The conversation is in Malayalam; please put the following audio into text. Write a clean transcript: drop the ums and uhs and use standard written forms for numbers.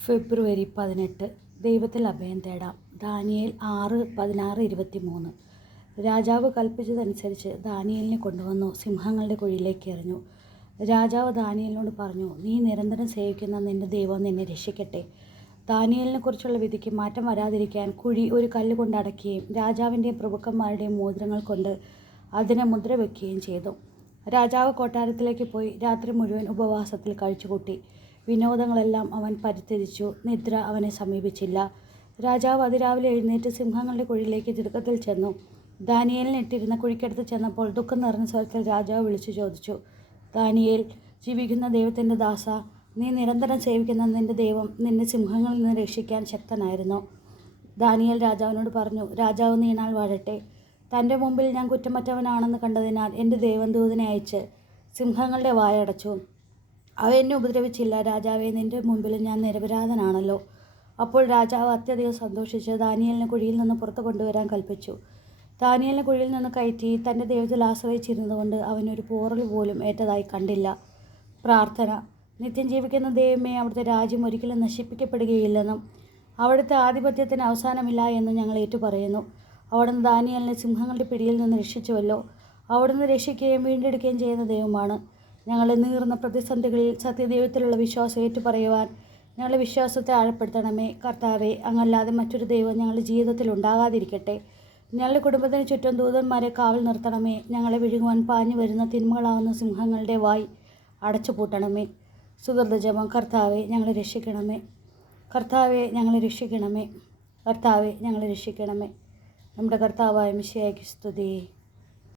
ഫെബ്രുവരി 18 ദൈവത്തിൽ അഭയം തേടാം. ദാനിയേൽ 6:16-23. രാജാവ് കൽപ്പിച്ചതനുസരിച്ച് ദാനിയേലിനെ കൊണ്ടുവന്നു സിംഹങ്ങളുടെ കുഴിയിലേക്ക് എറിഞ്ഞു. രാജാവ് ദാനിയേലിനോട് പറഞ്ഞു, നീ നിരന്തരം സേവിക്കുന്ന നിന്റെ ദൈവം നിന്നെ രക്ഷിക്കട്ടെ. ദാനിയേലിനെക്കുറിച്ചുള്ള വിധിക്ക് മാറ്റം വരാതിരിക്കാൻ കുഴി ഒരു കല്ല് കൊണ്ട് അടയ്ക്കുകയും രാജാവിൻ്റെയും പ്രഭുക്കന്മാരുടെയും മോതിരങ്ങൾ കൊണ്ട് അതിനെ മുദ്ര വയ്ക്കുകയും ചെയ്തു. രാജാവ് കൊട്ടാരത്തിലേക്ക് പോയി രാത്രി മുഴുവൻ ഉപവാസത്തിൽ കഴിച്ചുകൂട്ടി. വിനോദങ്ങളെല്ലാം അവൻ പരിത്യജിച്ചു. നിദ്ര അവനെ സമീപിച്ചില്ല. രാജാവ് അതിരാവിലെ എഴുന്നേറ്റ് സിംഹങ്ങളുടെ കുഴിയിലേക്ക് തിടുക്കത്തിൽ ചെന്നു. ദാനിയേലിനെ ഇട്ടിരുന്ന കുഴിക്കടുത്ത് ചെന്നപ്പോൾ ദുഃഖം നിറഞ്ഞ സ്വരത്തിൽ രാജാവ് വിളിച്ചു ചോദിച്ചു, ദാനിയേൽ, ജീവിക്കുന്ന ദൈവത്തിൻ്റെ ദാസ, നീ നിരന്തരം സേവിക്കുന്ന നിന്റെ ദൈവം നിന്നെ സിംഹങ്ങളിൽ നിന്ന് രക്ഷിക്കാൻ ശക്തനായിരുന്നു. ദാനിയേൽ രാജാവിനോട് പറഞ്ഞു, രാജാവ് നീണാൾ വാഴട്ടെ. തൻ്റെ മുമ്പിൽ ഞാൻ കുറ്റമറ്റവനാണെന്ന് കണ്ടതിനാൽ എൻ്റെ ദൈവം ദൂതനെ അയച്ച് സിംഹങ്ങളുടെ വായടച്ചു. അവ എന്നെ ഉപദ്രവിച്ചില്ല. രാജാവേ, നിൻ്റെ മുമ്പിൽ ഞാൻ നിരപരാധനാണല്ലോ. അപ്പോൾ രാജാവ് അത്യധികം സന്തോഷിച്ച് ദാനിയേലിനെ കുഴിയിൽ നിന്ന് പുറത്തു കൊണ്ടുവരാൻ കൽപ്പിച്ചു. ദാനിയേലിനെ കുഴിയിൽ നിന്ന് കയറ്റി തൻ്റെ ദൈവത്തിൽ ആശ്രയിച്ചിരുന്നതുകൊണ്ട് അവനൊരു പോറൽ പോലും ഏറ്റതായി കണ്ടില്ല. പ്രാർത്ഥന. നിത്യം ജീവിക്കുന്ന ദൈവമേ, അവിടുത്തെ രാജ്യം ഒരിക്കലും നശിപ്പിക്കപ്പെടുകയില്ലെന്നും അവിടുത്തെ ആധിപത്യത്തിന് അവസാനമില്ല എന്നും ഞങ്ങൾ ഏറ്റുപറയുന്നു. അവിടുന്ന് ദാനിയേലിനെ സിംഹങ്ങളുടെ പിടിയിൽ നിന്ന് രക്ഷിച്ചുവല്ലോ. അവിടുന്ന് രക്ഷിക്കുകയും വീണ്ടെടുക്കുകയും ചെയ്യുന്ന ദൈവമാണ്. ഞങ്ങളെ നീറുന്ന പ്രതിസന്ധികളിൽ സത്യദൈവത്തിലുള്ള വിശ്വാസം ഏറ്റുപറയുവാൻ ഞങ്ങളുടെ വിശ്വാസത്തെ ആഴപ്പെടുത്തണമേ. കർത്താവെ, അങ്ങല്ലാതെ മറ്റൊരു ദൈവം ഞങ്ങളുടെ ജീവിതത്തിൽ ഉണ്ടാകാതിരിക്കട്ടെ. ഞങ്ങളുടെ കുടുംബത്തിന് ചുറ്റും ദൂതന്മാരെ കാവൽ നിർത്തണമേ. ഞങ്ങളെ വിഴുങ്ങുവാൻ പാഞ്ഞു വരുന്ന തിന്മകളാവുന്ന സിംഹങ്ങളുടെ വായ് അടച്ചുപൂട്ടണമേ. സുഹൃതജപം. കർത്താവെ, ഞങ്ങളെ രക്ഷിക്കണമേ. കർത്താവെ, ഞങ്ങളെ രക്ഷിക്കണമേ. കർത്താവെ, ഞങ്ങളെ രക്ഷിക്കണമേ. നമ്മുടെ കർത്താവായ മിശിഹായ്ക്ക് സ്തുതി.